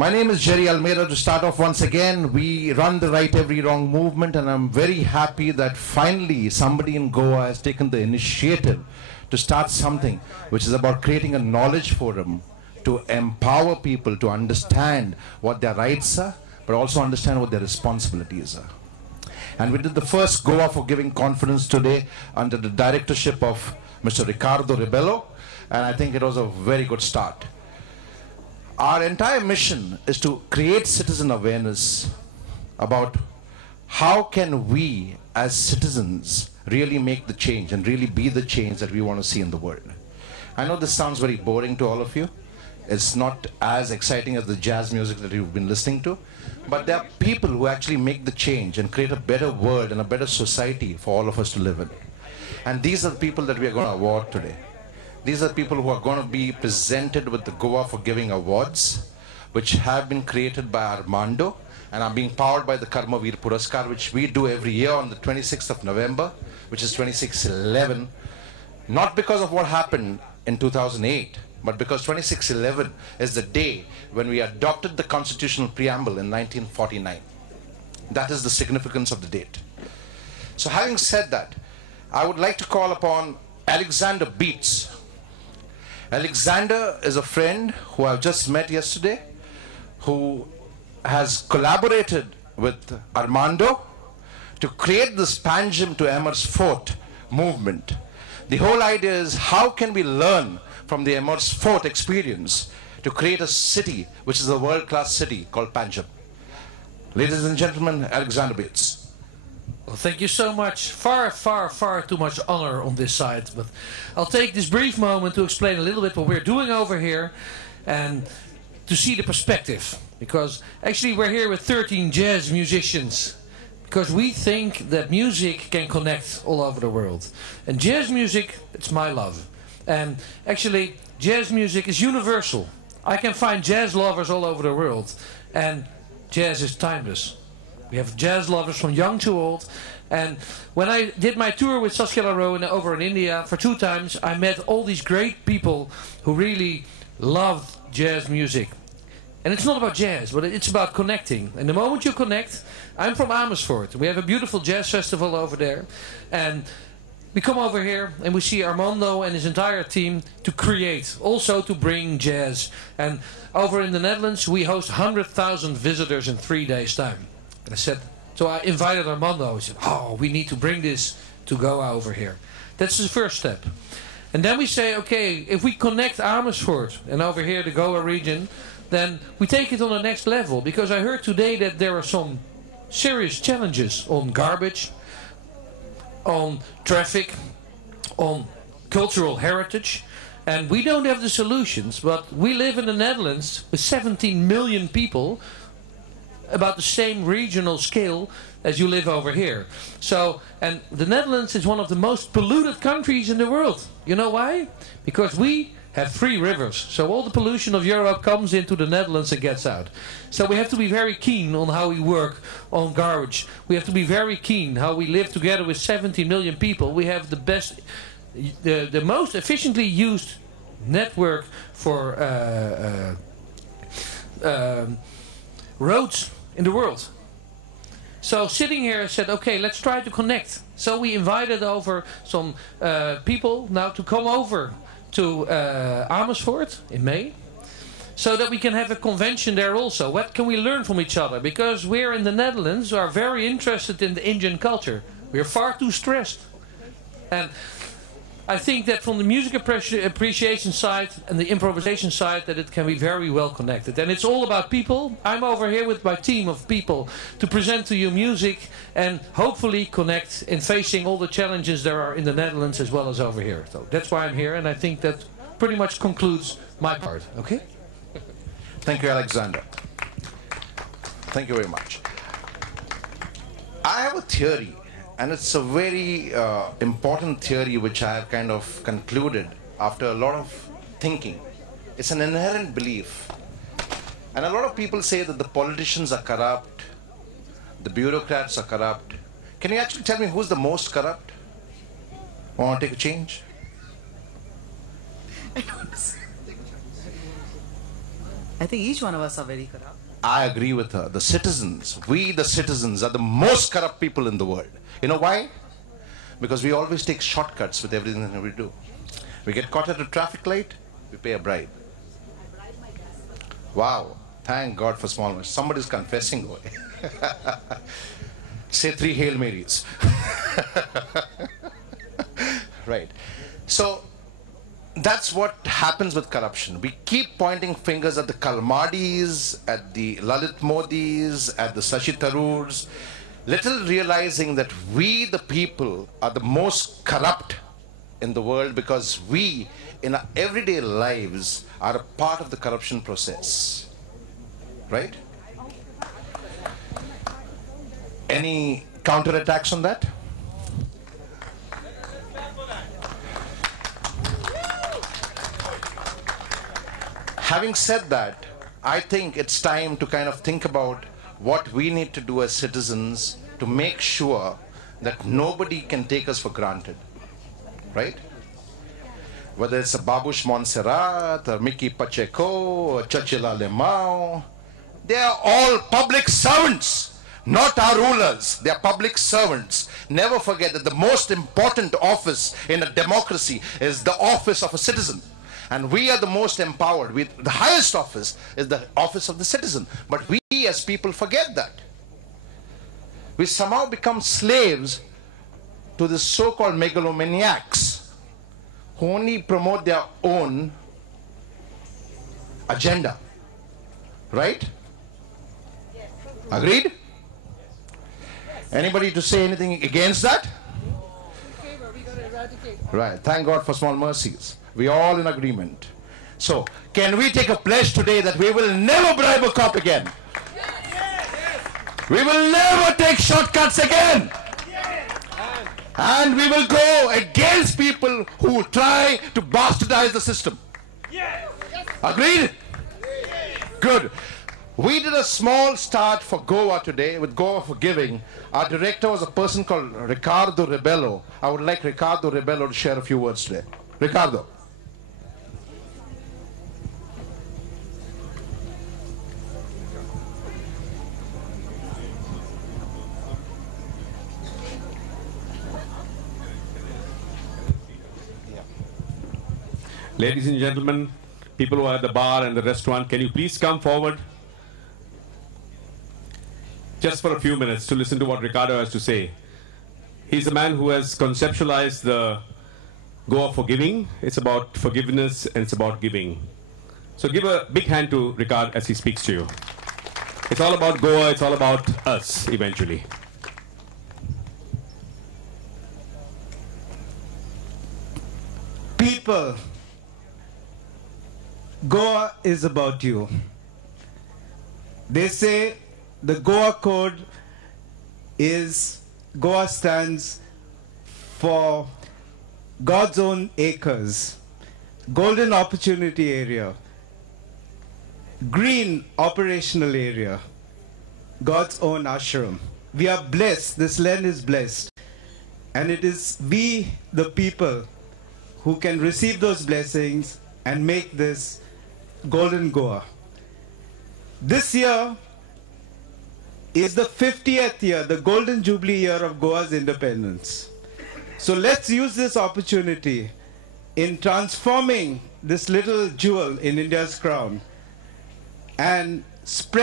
My name is Jeroninio Almeida. To start off once again, we run the Right Every Wrong movement, and I'm very happy that finally somebody in Goa has taken the initiative to start something which is about creating a knowledge forum to empower people to understand what their rights are, but also understand what their responsibilities are. And we did the first Goa For Giving conference today under the directorship of Mr. Ricardo Rebello, and I think it was a very good start. Our entire mission is to create citizen awareness about how can we as citizens really make the change and really be the change that we want to see in the world. I know this sounds very boring to all of you. It's not as exciting as the jazz music that you've been listening to, but there are people who actually make the change and create a better world and a better society for all of us to live in. And these are the people that we are going to award today. These are people who are going to be presented with the Goa For Giving Awards, which have been created by Armando and are being powered by the Karmaveer Puraskar, which we do every year on the 26th of November, which is 2611, not because of what happened in 2008, but because 2611 is the day when we adopted the constitutional preamble in 1949. That is the significance of the date. So having said that, I would like to call upon Alexander Beats. Alexander is a friend who I've just met yesterday, who has collaborated with Armando to create this Panjim to Amersfoort movement. The whole idea is how can we learn from the Amersfoort experience to create a city which is a world-class city called Panjim. Ladies and gentlemen, Alexander Beats. Well, thank you so much. Far, far, far too much honor on this side. But I'll take this brief moment to explain a little bit what we're doing over here and to see the perspective. Because actually we're here with 13 jazz musicians. Because we think that music can connect all over the world. And jazz music, it's my love. And actually, jazz music is universal. I can find jazz lovers all over the world. And jazz is timeless. We have jazz lovers from young to old. And when I did my tour with Saskia Larrow over in India for 2 times, I met all these great people who really loved jazz music. And it's not about jazz, but it's about connecting. And the moment you connect, I'm from Amersfoort. We have a beautiful jazz festival over there. And we come over here and we see Armando and his entire team to create, also to bring jazz. And over in the Netherlands, we host 100,000 visitors in 3 days' time. And I said, so I invited Armando. He said, oh, we need to bring this to Goa over here. That's the first step. And then we say, okay, if we connect Amersfoort and over here the Goa region, then we take it on the next level. Because I heard today that there are some serious challenges on garbage, on traffic, on cultural heritage. And we don't have the solutions, but we live in the Netherlands with 17 million people, about the same regional scale as you live over here. So, and the Netherlands is one of the most polluted countries in the world. You know why? Because we have 3 rivers. So all the pollution of Europe comes into the Netherlands and gets out. So we have to be very keen on how we work on garbage. We have to be very keen how we live together with 70 million people. We have the best, the most efficiently used network for roads in the world. So sitting here I said, okay, let's try to connect. So we invited over some people now to come over to Amersfoort in May, so that we can have a convention there also. What can we learn from each other? Because we're in the Netherlands, we are very interested in the Indian culture. We are far too stressed. And I think that from the music appreciation side and the improvisation side, that it can be very well connected. And it's all about people. I'm over here with my team of people to present to you music and hopefully connect in facing all the challenges there are in the Netherlands as well as over here. So that's why I'm here, and I think that pretty much concludes my part. Okay? Thank you, Alexander. Thank you very much. I have a theory. And it's a very important theory which I have kind of concluded after a lot of thinking. It's an inherent belief. And a lot of people say that the politicians are corrupt, the bureaucrats are corrupt. Can you actually tell me who's the most corrupt? Want to take a change? I think each one of us are very corrupt. I agree with her. The citizens, we the citizens, are the most corrupt people in the world. You know why? Because we always take shortcuts with everything that we do. We get caught at a traffic light, we pay a bribe. Wow, thank God for small ones. Somebody's confessing away. Say 3 Hail Marys. Right. So that's what happens with corruption. We keep pointing fingers at the Kalmadis, at the Lalit Modis, at the Sashi Tharoors, little realizing that we the people are the most corrupt in the world because we in our everyday lives are a part of the corruption process. Right? Any counterattacks on that? Having said that, I think it's time to kind of think about what we need to do as citizens to make sure that nobody can take us for granted, right? Whether it's a Babush Montserrat or Mickey Pacheco or Chachila Lemao, they are all public servants, not our rulers. They are public servants. Never forget that the most important office in a democracy is the office of a citizen. And we are the most empowered. The highest office is the office of the citizen. But we as people forget that. We somehow become slaves to the so-called megalomaniacs who only promote their own agenda. Right? Agreed? Anybody to say anything against that? Right. Thank God for small mercies. We are all in agreement. So, can we take a pledge today that we will never bribe a cop again? We will never take shortcuts again. And we will go against people who try to bastardize the system. Agreed? Good. We did a small start for Goa today with Goa For Giving. Our director was a person called Ricardo Rebello. I would like Ricardo Rebello to share a few words today. Ricardo. Ladies and gentlemen, people who are at the bar and the restaurant, can you please come forward just for a few minutes to listen to what Ricardo has to say. He's a man who has conceptualized the Goa For Giving. It's about forgiveness and it's about giving. So give a big hand to Ricardo as he speaks to you. It's all about Goa, it's all about us eventually. People, Goa is about you. They say the Goa code is, Goa stands for God's own acres, golden opportunity area, green operational area, God's own ashram. We are blessed, this land is blessed, and it is we, the people, who can receive those blessings and make this golden Goa. This year is the 50th year, the golden jubilee year of Goa's independence. So let's use this opportunity in transforming this little jewel in India's crown and spread